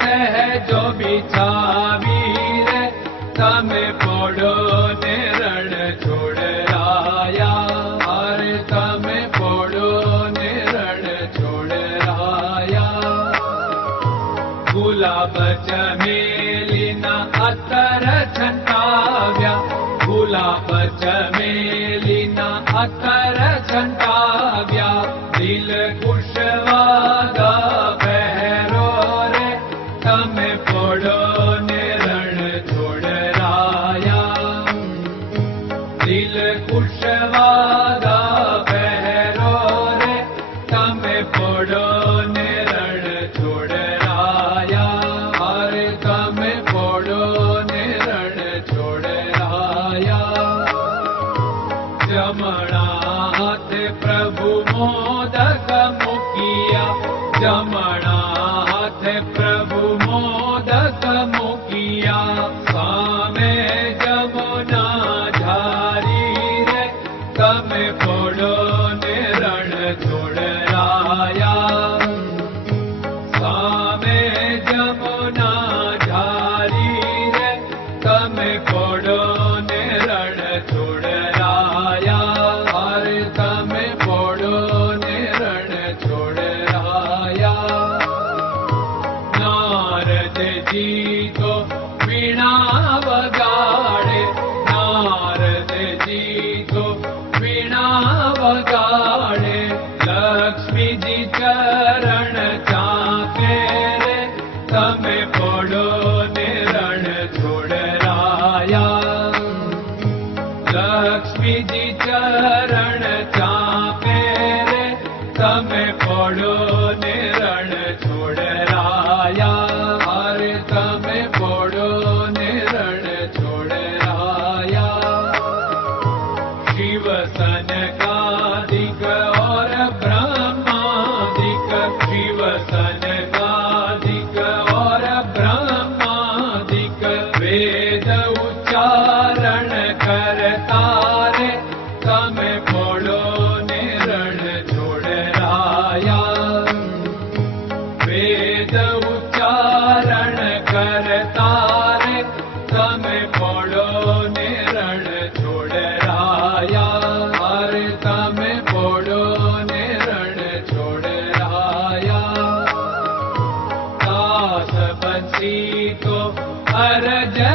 सहजो बिछावी रे तमे पोड़ो ने रण छोड़ राया अरे तमे पोड़ो ने रण गुलाब चमेलिना अतर छंटाव्या। गुलाब मुखिया जमणाथ प्रभु उच्चारण करता पडो ने रणो राया हरे तमे पडो ने रणोडा तास बचीतो हर जा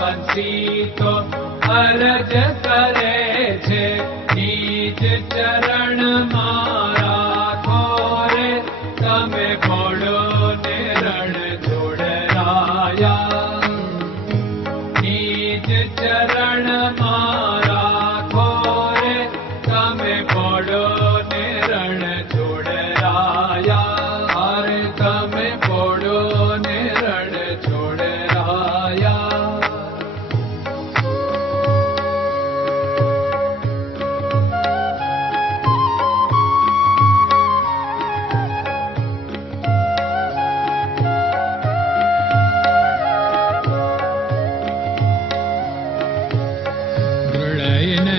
बतो हर में पड़ो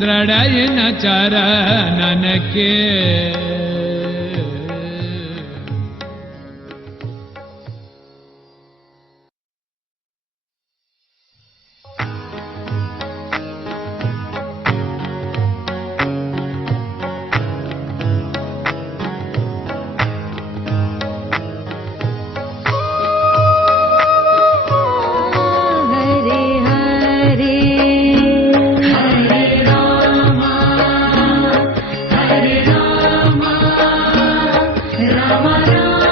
दृढयिन चरणन Rama Rama